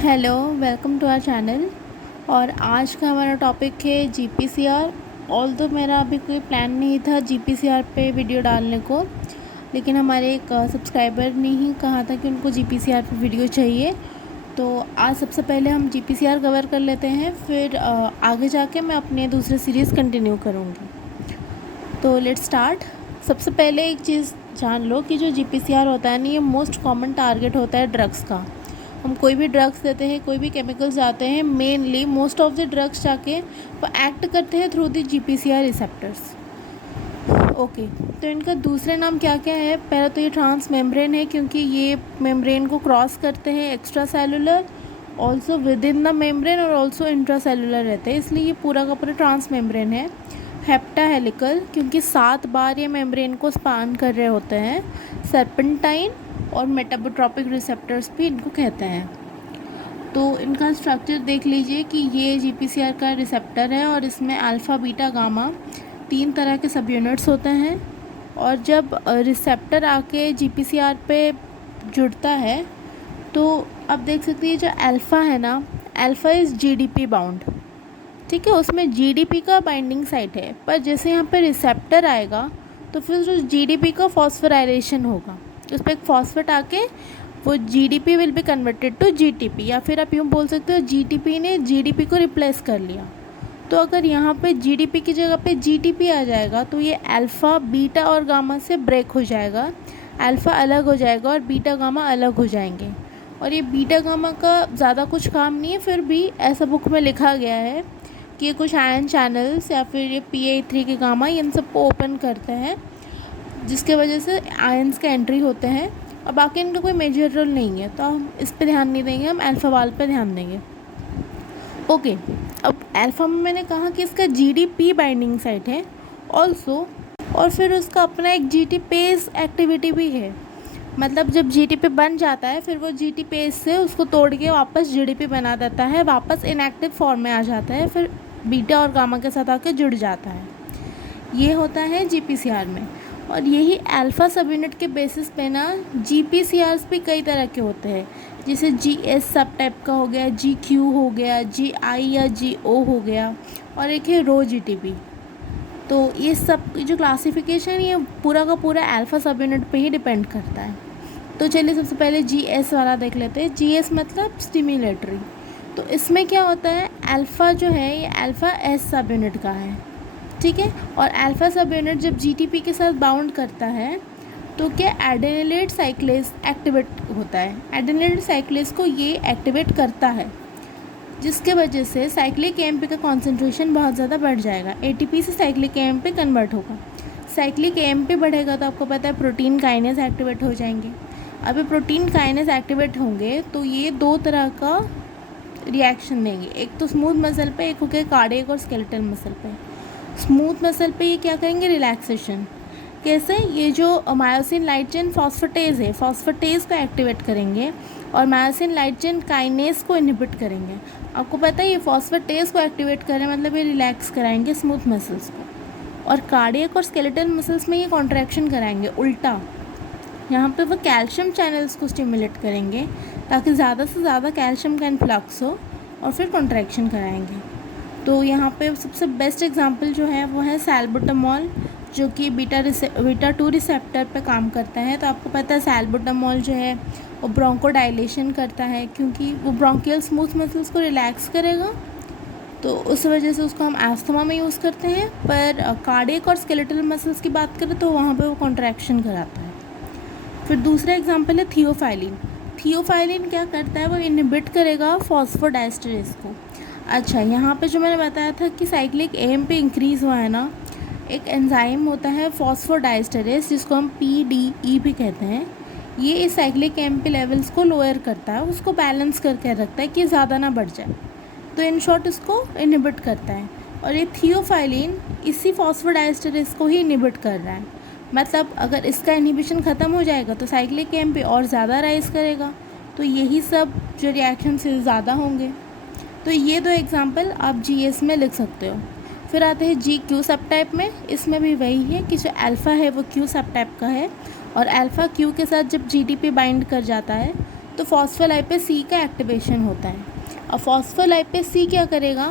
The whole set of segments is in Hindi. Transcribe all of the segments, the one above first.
Hello, welcome to our channel. और आज का हमारा टॉपिक है जीपीसीआर। ऑल तो मेरा अभी कोई प्लान नहीं था जीपीसीआर पे वीडियो डालने को, लेकिन हमारे एक सब्सक्राइबर ने ही कहा था कि उनको जीपीसीआर पे वीडियो चाहिए। तो आज सबसे पहले हम जीपीसीआर कवर कर लेते हैं, फिर आगे जाके मैं अपने दूसरे सीरीज़ कंटिन्यू करूँगी। तो लेट्स स्टार्ट। सबसे पहले एक चीज़ जान लो कि जो जीपीसीआर होता है ना, ये मोस्ट कॉमन टारगेट होता है ड्रग्स का। हम कोई भी ड्रग्स देते हैं, कोई भी केमिकल्स जाते हैं, mainly most of the drugs जाके वो एक्ट करते हैं through the GPCR receptors. Okay, तो इनका दूसरे नाम क्या क्या है? पहला तो ये ट्रांस मेम्ब्रेन है, क्योंकि ये मेम्ब्रेन को क्रॉस करते हैं extra cellular, also with in the membrane और ऑल्सो इंट्रा सेलुलर रहते हैं, इसलिए ये पूरा का पूरा ट्रांस मेम्ब्रेन है। हेप्टा हेलिकल, क्योंकि 7 बार ये मेम्ब्रेन को स्पान कर रहे होते हैं। सर्पेंटाइन और मेटाबोट्रोपिक रिसेप्टर्स भी इनको कहते हैं। तो इनका स्ट्रक्चर देख लीजिए कि ये जीपीसीआर का रिसेप्टर है और इसमें अल्फ़ा बीटा गामा 3 तरह के सब यूनिट्स होते हैं। और जब रिसेप्टर आके जीपीसीआर पे जुड़ता है तो अब देख सकते हैं जो अल्फ़ा है ना, अल्फ़ा इज़ जीडीपी बाउंड, ठीक है, उसमें जीडीपी का बाइंडिंग साइट है। पर जैसे यहाँ पे रिसेप्टर आएगा तो फिर उस जीडीपी का फॉस्फोराइलेशन होगा, उस पर एक फॉस्फेट आके वो GDP will be converted to GTP, या फिर आप यूँ बोल सकते हो जीटीपी ने जीडीपी को रिप्लेस कर लिया। तो अगर यहाँ पे जीडीपी की जगह पे जीटीपी आ जाएगा तो ये अल्फ़ा बीटा और गामा से ब्रेक हो जाएगा, अल्फ़ा अलग हो जाएगा और बीटा गामा अलग हो जाएंगे। और ये बीटा गामा का ज़्यादा कुछ काम नहीं है, फिर भी ऐसा बुक में लिखा गया है कि ये कुछ आयन चैनल्स या फिर ये PI3 के गामा इन सबको ओपन करते हैं, जिसके वजह से आयंस का एंट्री होते हैं। और बाकी इनका कोई मेजर रोल नहीं है, तो हम इस पे ध्यान नहीं देंगे, हम अल्फ़ा वाल पे ध्यान देंगे। ओके, अब अल्फ़ा में मैंने कहा कि इसका जीडीपी बाइंडिंग साइट है ऑल्सो, और फिर उसका अपना एक जीटीपेज एक्टिविटी भी है। मतलब जब जीटीपी बन जाता है फिर वो जीटीपेज से उसको तोड़ के वापस जीडीपी बना देता है, वापस इनएक्टिव फॉर्म में आ जाता है, फिर बीटा और गामा के साथ आके जुड़ जाता है। ये होता है जीपीसीआर में। और यही अल्फ़ा सब यूनिट के बेसिस पे ना जीपीसीआर्स भी कई तरह के होते हैं, जैसे जीएस सब टाइप का हो गया, जीक्यू हो गया, जीआई या जीओ हो गया, और एक है रो जीटीपी। तो ये सब जो क्लासिफिकेशन ये पूरा का पूरा अल्फ़ा सब यूनिट पे ही डिपेंड करता है। तो चलिए सबसे पहले जीएस वाला देख लेते हैं। जीएस मतलब स्टिम्युलेटरी। तो इसमें क्या होता है, अल्फ़ा जो है ये अल्फ़ा एस सब यूनिट का है, ठीक है। और अल्फ़ा सब यूनिट जब जीटीपी के साथ बाउंड करता है तो क्या एडेनिलेट साइक्लेस एक्टिवेट होता है, एडेनिलेट साइक्लेस को ये एक्टिवेट करता है, जिसके वजह से साइक्लिक एएमपी का कॉन्सेंट्रेशन बहुत ज़्यादा बढ़ जाएगा, एटीपी से साइक्लिक एएमपी कन्वर्ट होगा। साइक्लिक एएमपी बढ़ेगा तो आपको पता है प्रोटीन काइनेस एक्टिवेट हो जाएंगे। अब ये प्रोटीन काइनेस एक्टिवेट होंगे तो ये 2 तरह का रिएक्शन देंगे, एक तो स्मूथ मसल पे, एक हो गया कार्डियक और स्केलेटल मसल पे। स्मूथ मसल पे ये क्या करेंगे, रिलैक्सेशन। कैसे, ये जो मायोसिन लाइट चेन फॉस्फेटेज है, फॉस्फेटेज को एक्टिवेट करेंगे और मायोसिन लाइट चेन काइनेस को इनहिबिट करेंगे। आपको पता है ये फॉस्फेटेज को एक्टिवेट करें मतलब ये रिलैक्स कराएंगे स्मूथ मसल्स को। और कार्डियक और स्केलेटल मसल्स में ये कॉन्ट्रैक्शन कराएंगे उल्टा, यहाँ पे वो कैल्शियम चैनल्स को स्टिमुलेट करेंगे ताकि ज़्यादा से ज़्यादा कैल्शियम का इन्फ्लक्स हो, और फिर कॉन्ट्रैक्शन कराएंगे। तो यहाँ पे सबसे बेस्ट एग्जांपल जो है वो है सैल्बुटामॉल, जो कि बीटा 2 रिसेप्टर पे काम करता है। तो आपको पता है सैल्बुटामॉल जो है वो ब्रोंकोडाइलेशन करता है, क्योंकि वो ब्रोंकियल स्मूथ मसल्स को रिलैक्स करेगा, तो उस वजह से उसको हम एस्थमा में यूज़ करते हैं। पर कार्डियक और स्केलेटल मसल्स की बात करें तो वहाँ पे वो कॉन्ट्रैक्शन कराता है। फिर दूसरा एग्जांपल है थियोफाइलिन। थियोफाइलिन क्या करता है, वो इनहिबिट करेगा फॉस्फोडाइस्टरेज को। अच्छा, यहाँ पे जो मैंने बताया था कि साइक्लिक एएमपी इंक्रीज़ हुआ है ना, एक एंजाइम होता है फॉस्फोडाइस्टरेज जिसको हम PDE भी कहते हैं। ये इस साइक्लिक एएमपी लेवल्स को लोअर करता है, उसको बैलेंस करके रखता है कि ज़्यादा ना बढ़ जाए, तो इन शॉर्ट इसको इनहिबिट करता है। और ये थियोफाइलिन इसी फॉस्फोडाइस्टरेज को ही इनहिबिट कर रहा है। मतलब अगर इसका इनहिबिशन ख़त्म हो जाएगा तो साइक्लिक एएमपी और ज़्यादा राइज करेगा, तो यही सब जो रिएक्शन से ज़्यादा होंगे। तो ये 2 एग्जांपल आप जीएस में लिख सकते हो। फिर आते हैं GQ सब टाइप में। इसमें भी वही है कि जो अल्फ़ा है वो Q सब टाइप का है, और अल्फ़ा Q के साथ जब GTP बाइंड कर जाता है तो फॉस्फोलाइपेज सी का एक्टिवेशन होता है। अब फॉस्फोलाइपेज सी क्या करेगा,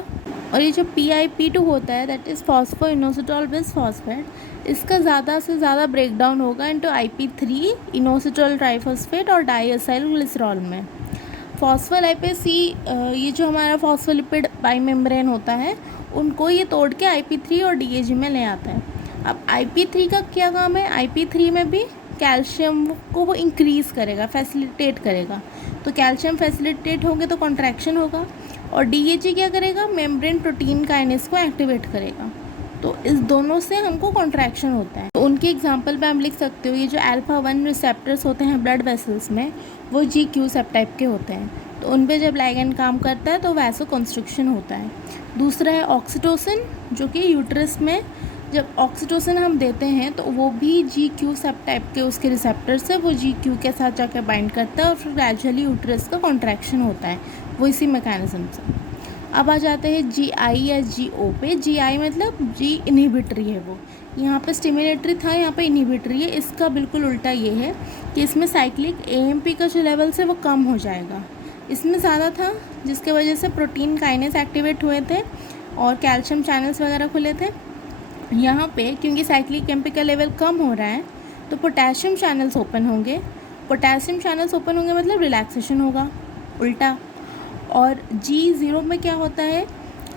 और ये जो PIP2 होता है दैट इज़ फॉस्फोइनोसिटोल बिसफॉस्फेट, इसका ज़्यादा से ज़्यादा ब्रेकडाउन होगा इनटू IP3 इनोसिटोल ट्राइफॉस्फेट और डाइएसाइल ग्लिसरॉल में। फॉस्फोलाइपेज सी ये जो हमारा फॉस्फोलिपिड बाइमेम्ब्रेन होता है उनको ये तोड़ के IP3 और DAG में ले आता है। अब IP3 का क्या काम है, IP3 में भी कैल्शियम को वो इंक्रीज़ करेगा, फैसिलिटेट करेगा। तो कैल्शियम फैसिलिटेट होंगे तो कॉन्ट्रैक्शन होगा, और DAG क्या करेगा, मेम्ब्रेन प्रोटीन काइनेस को एक्टिवेट करेगा। तो इस दोनों से हमको कॉन्ट्रैक्शन होता है। तो उनके एग्जांपल पे हम लिख सकते हो, ये जो α1 रिसेप्टर्स होते हैं ब्लड वेसल्स में वो GQ सब टाइप के होते हैं, तो उन पे जब लाइगेंड काम करता है तो वैसो कंस्ट्रक्शन होता है। दूसरा है ऑक्सीटोसिन, जो कि यूट्रस में जब ऑक्सीटोसिन हम देते हैं तो वो भी GQ सब टाइप के उसके रिसेप्टर से वो GQ के साथ जाकर बाइंड करता है और फिर ग्रेजुअली यूट्रस का कॉन्ट्रैक्शन होता है, वो इसी मैकेनिज्म से। अब आ जाते हैं GI या GO पे। GI मतलब G इनहिबिटरी है, वो यहाँ पे स्टिमुलेटरी था, यहाँ पे इनहिबिटरी है। इसका बिल्कुल उल्टा ये है कि इसमें साइक्लिक AMP का जो लेवल्स है वो कम हो जाएगा, इसमें ज़्यादा था, जिसके वजह से प्रोटीन काइनेस एक्टिवेट हुए थे और कैल्शियम चैनल्स वगैरह खुले थे। यहाँ पे क्योंकि साइक्लिक AMP का लेवल कम हो रहा है तो पोटेशियम चैनल्स ओपन होंगे। पोटेशियम चैनल्स ओपन होंगे मतलब रिलैक्सेशन होगा, उल्टा। और G0 में क्या होता है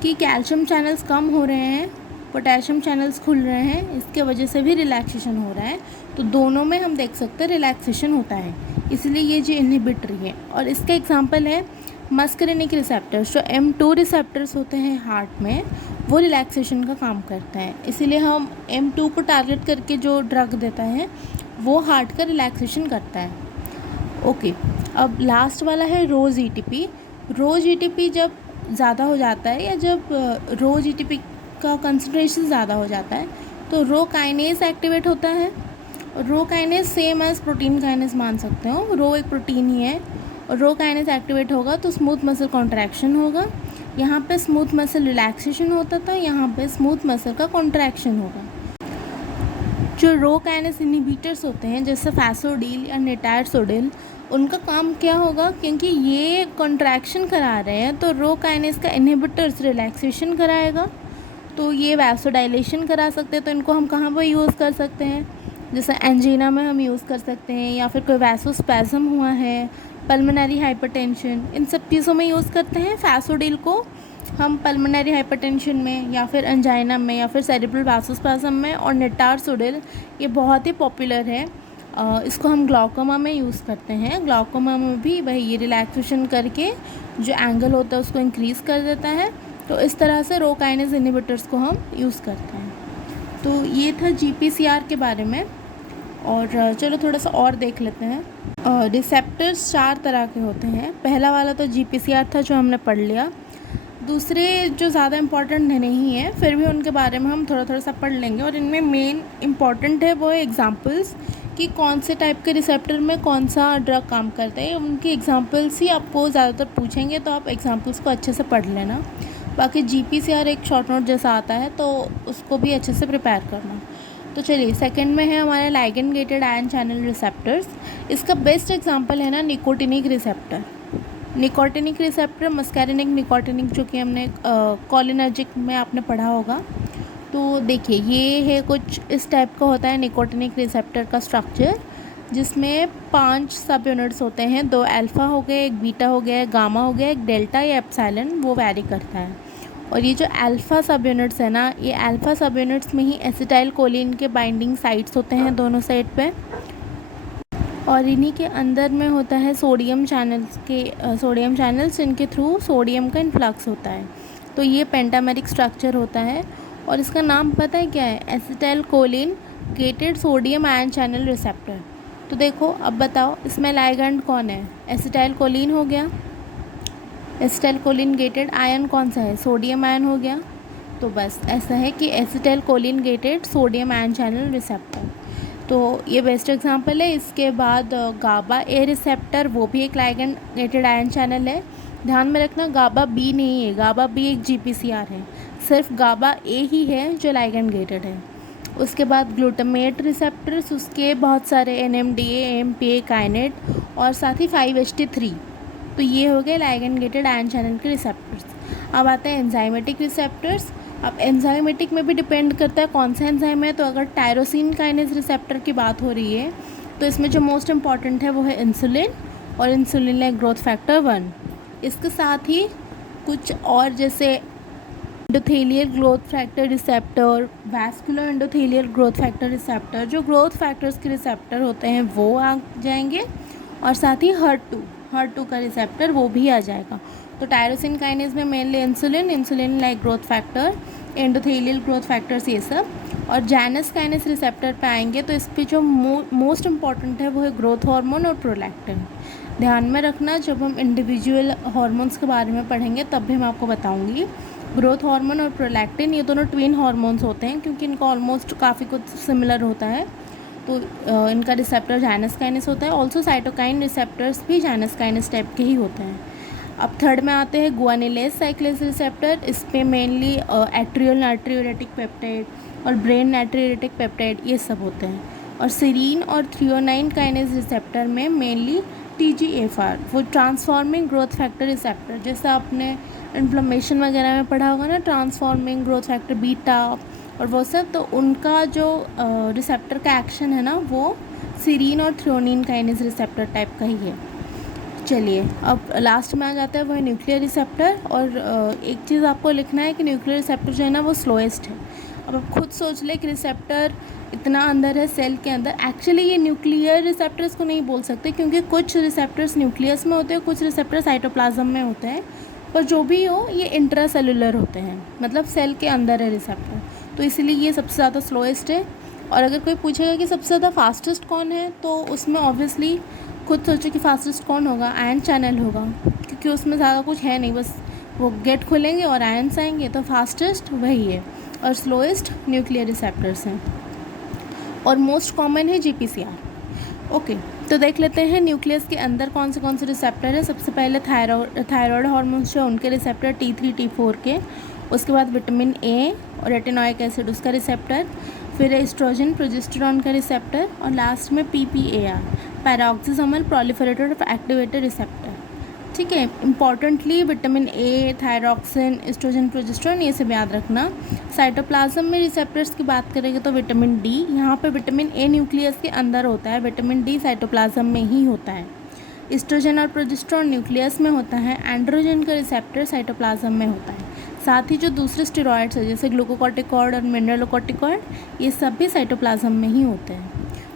कि कैल्शियम चैनल्स कम हो रहे हैं, पोटेशियम चैनल्स खुल रहे हैं, इसके वजह से भी रिलैक्सेशन हो रहा है। तो दोनों में हम देख सकते हैं रिलैक्सेशन होता है, इसलिए ये जी इनहिबिटरी है। और इसका एग्जांपल है मस्करिनिक रिसेप्टर्स, जो M2 रिसेप्टर्स होते हैं हार्ट में, वो रिलैक्सेशन का काम करता है, इसीलिए हम M2 को टारगेट करके जो ड्रग देता है वो हार्ट का रिलैक्सेशन करता है। ओके, अब लास्ट वाला है रोज़ ETP। रोज़ ETP जब ज़्यादा हो जाता है या जब रोज़ ETP का कंसंट्रेशन ज़्यादा हो जाता है तो रो काइनेस एक्टिवेट होता है। Rho kinase same as protein kinase मान सकते हो, रो एक प्रोटीन ही है, और रो काइनेस एक्टिवेट होगा तो स्मूथ मसल कॉन्ट्रैक्शन होगा। यहाँ पे स्मूथ मसल रिलैक्सेशन होता था, यहाँ पे स्मूथ मसल का कॉन्ट्रैक्शन होगा। जो रो काइनेस इनहिबिटर्स होते हैं जैसे फैसोडिल या निटारसोडिल, उनका काम क्या होगा, क्योंकि ये कॉन्ट्रैक्शन करा रहे हैं तो रो काइनेस का इनहिबिटर्स रिलैक्सेशन कराएगा, तो ये वैसोडाइलेशन करा सकते हैं। तो इनको हम कहाँ पर यूज़ कर सकते हैं, जैसे एंजीना में हम यूज़ कर सकते हैं, या फिर कोई वैसोस्पैज़म हुआ है, पल्मोनरी हाइपरटेंशन, इन सब चीज़ों में यूज़ करते हैं। फैसोडिल को हम पल्मोनरी हाइपरटेंशन में या फिर एंजाइना में या फिर सेरिब्रल वैसोस्पैज़म में, और निटारसोडिल ये बहुत ही पॉपुलर है, इसको हम ग्लाउकोमा में यूज़ करते हैं। ग्लाउकोमा में भी वही ये रिलैक्सेशन करके जो एंगल होता है उसको इंक्रीज़ कर देता है। तो इस तरह से रो काइनेस इनहिबिटर्स को हम यूज़ करते हैं। तो ये था GPCR के बारे में, और चलो थोड़ा सा और देख लेते हैं। रिसेप्टर्स 4 तरह के होते हैं। पहला वाला तो GPCR था जो हमने पढ़ लिया। दूसरे जो ज़्यादा इम्पॉर्टेंट नहीं है, फिर भी उनके बारे में हम थोड़ा थोड़ा सा पढ़ लेंगे, और इनमें मेन इम्पॉर्टेंट है वो है एग्जांपल्स, कि कौन से टाइप के रिसेप्टर में कौन सा ड्रग काम करता है। उनके एग्जांपल्स ही आपको ज़्यादातर पूछेंगे, तो आप एग्जांपल्स को अच्छे से पढ़ लेना। बाकी GPCR एक शॉर्ट नोट जैसा आता है तो उसको भी अच्छे से प्रिपेयर करना। तो चलिए, सेकंड में है हमारे ligand gated ion channel receptors. इसका बेस्ट एग्जांपल है ना nicotinic receptor. Nicotinic receptor, muscarinic nicotinic, जो कि हमने कोलिनर्जिक में आपने पढ़ा होगा। तो देखिए, ये है कुछ इस टाइप का होता है निकोटिनिक रिसेप्टर का स्ट्रक्चर, जिसमें 5 सब यूनिट्स होते हैं। 2 अल्फ़ा हो गए, एक बीटा हो गया, एक गामा हो गया, एक डेल्टा या एप्सिलॉन, वो वैरी करता है। और ये जो अल्फ़ा सब यूनिट्स है ना, ये अल्फ़ा सब यूनिट्स में ही एसिटाइल कोलिन के बाइंडिंग साइट्स होते हैं दोनों साइड पे, और इन्हीं के अंदर में होता है सोडियम चैनल्स जिनके थ्रू सोडियम का इन्फ्लक्स होता है। तो ये पेंटामेरिक स्ट्रक्चर होता है, और इसका नाम पता है क्या है, acetyl choline gated sodium ion channel receptor. तो देखो, अब बताओ इसमें लाइगेंड कौन है, एसिटाइल कोलिन हो गया। एसिटाइल कोलिन गेटेड आयन कौन सा है, सोडियम आयन हो गया। तो बस ऐसा है कि acetyl choline gated sodium ion channel receptor, तो ये बेस्ट एग्जांपल है। इसके बाद गाबा ए रिसेप्टर, वो भी एक लाइगेंड गेटेड आयन चैनल है। ध्यान में रखना, गाबा बी नहीं है, गाबा बी एक GPCR है, सिर्फ गाबा ए ही है जो लाइगेंड गेटेड है। उसके बाद ग्लूटामेट रिसेप्टर्स, उसके बहुत सारे NMDA, AMPA, काइनेट और साथ ही 5-HT3। तो ये हो गए लिगैंड गेटेड आयन चैनल के रिसेप्टर्स। अब आते हैं एंजाइमेटिक रिसेप्टर्स। अब एंजाइमेटिक में भी डिपेंड करता है कौन सा एंजाइम है। तो अगर टायरोसिन काइनेज रिसेप्टर की बात हो रही है तो इसमें जो मोस्ट इम्पॉर्टेंट है वो है इंसुलिन, और इंसुलिन लाइक ग्रोथ फैक्टर 1। इसके साथ ही कुछ और जैसे endothelial growth factor receptor, vascular endothelial growth factor receptor, जो ग्रोथ फैक्टर्स के रिसेप्टर होते हैं वो आ जाएंगे, और साथ ही HER2 का रिसेप्टर वो भी आ जाएगा। तो टायरोसिन काइनेज में mainly insulin like growth factor, endothelial growth factors, ये सब। और जैनस काइनेज रिसेप्टर पे आएंगे तो इस पर जो मोस्ट इम्पॉर्टेंट है वो है ग्रोथ हार्मोन और प्रोलैक्टिन। ध्यान में रखना, जब हम इंडिविजुअल हार्मोन्स के बारे में पढ़ेंगे तब भी मैं आपको बताऊंगी। ग्रोथ हार्मोन और प्रोलैक्टिन ये दोनों ट्विन हार्मोन्स होते हैं, क्योंकि इनका ऑलमोस्ट काफ़ी कुछ सिमिलर होता है। तो इनका रिसेप्टर जैनस काइनेस होता है। ऑल्सो साइटोकाइन रिसेप्टर्स भी जैनस काइनेस टाइप के ही होते हैं। अब थर्ड में आते हैं गुआनिलेज साइक्लेज रिसेप्टर। इस पर मेनली एट्रियल नाइट्रियोरेटिक पेप्टाइड और ब्रेन नाइट्रियोरेटिक पेप्टाइड ये सब होते हैं। और सीरीन और थ्रियोनाइन काइनेज रिसेप्टर में मेनली TGFR, वो ट्रांसफॉर्मिंग ग्रोथ फैक्टर रिसेप्टर, जैसा आपने इन्फ्लेमेशन वगैरह में पढ़ा होगा ना, ट्रांसफॉर्मिंग ग्रोथ फैक्टर बीटा और वो सब, तो उनका जो रिसेप्टर का एक्शन है ना वो सीरीन और थ्रियोनिन काइनेज रिसेप्टर टाइप का ही है। चलिए अब लास्ट में आ जाता है वो है न्यूक्लियर रिसेप्टर। और एक चीज़ आपको लिखना है कि न्यूक्लियर रिसेप्टर जो है ना वो स्लोएस्ट है। अब आप खुद सोच ले कि रिसेप्टर इतना अंदर है सेल के अंदर। एक्चुअली ये न्यूक्लियर रिसेप्टर्स को नहीं बोल सकते, क्योंकि कुछ रिसेप्टर्स न्यूक्लियस में होते हैं, कुछ रिसेप्टर साइटोप्लाज्म में होते हैं, पर जो भी हो ये इंट्रासेलुलर होते हैं, मतलब सेल के अंदर है रिसेप्टर, तो इसीलिए ये सबसे ज़्यादा स्लोएस्ट है। और अगर कोई पूछेगा कि सबसे ज़्यादा फास्टेस्ट कौन है, तो उसमें ऑब्वियसली खुद सोचो कि फास्टेस्ट कौन होगा, आयन चैनल होगा, क्योंकि उसमें ज़्यादा कुछ है नहीं, बस वो गेट खुलेंगे और आयन्स आएंगे, तो फास्टेस्ट वही है। और स्लोएस्ट न्यूक्लियर रिसेप्टर्स हैं। और मोस्ट कॉमन है GPCR। ओके, तो देख लेते हैं न्यूक्लियस के अंदर कौन से रिसेप्टर है। सबसे पहले थायराइड हार्मोन्स जो उनके रिसेप्टर T3 T4 के। उसके बाद विटामिन A और रेटिनोइक एसिड उसका रिसेप्टर। फिर एस्ट्रोजन प्रोजेस्टेरॉन का रिसेप्टर। और लास्ट में PPAR, peroxisomal proliferator activator receptor. ठीक है, importantly vitamin A, thyroxine, oestrogen, progesterone ये सब याद रखना। साइटोप्लाज्म में रिसेप्टर्स की बात करेंगे तो विटामिन D, यहाँ पे विटामिन A न्यूक्लियस के अंदर होता है, विटामिन D साइटोप्लाज्म में ही होता है। एस्ट्रोजन और प्रोजेस्टेरॉन न्यूक्लियस में होता है। एंड्रोजन का रिसेप्टर साइटोप्लाज्म में होता है। साथ ही जो दूसरे स्टेरॉइड्स है जैसे ग्लूकोकॉर्टिकॉइड और मिनरलोकॉर्टिकॉइड, ये सब भी साइटोप्लाज्म में ही होते हैं।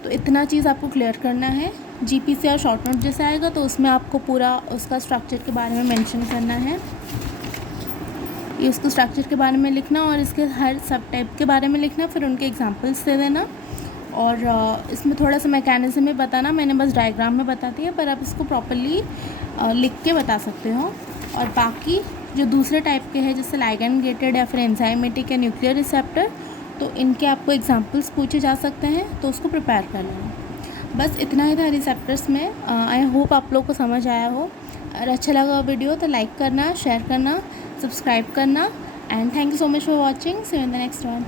तो इतना चीज़ आपको क्लियर करना है। GPCR शॉर्ट नोट जैसे आएगा तो उसमें आपको पूरा उसका स्ट्रक्चर के बारे में मेंशन करना है, ये उसको स्ट्रक्चर के बारे में लिखना और इसके हर सब टाइप के बारे में लिखना, फिर उनके एग्जांपल्स दे देना। और इसमें थोड़ा सा मैकेनिज्म में बताना, मैंने बस डायग्राम में बता दिया, पर आप इसको प्रॉपर्ली लिख के बता सकते हो। और बाकी जो दूसरे टाइप के हैं जैसे लिगैंड गेटेड या फिर एंजाइमेटिक या न्यूक्लियर रिसेप्टर, तो इनके आपको एग्जांपल्स पूछे जा सकते हैं, तो उसको प्रिपेयर कर लेना। बस इतना ही था रिसेप्टर्स में। आई होप आप लोग को समझ आया हो। अगर अच्छा लगा वीडियो तो लाइक करना, शेयर करना, सब्सक्राइब करना, and thank you so much for watching. See you in the next one.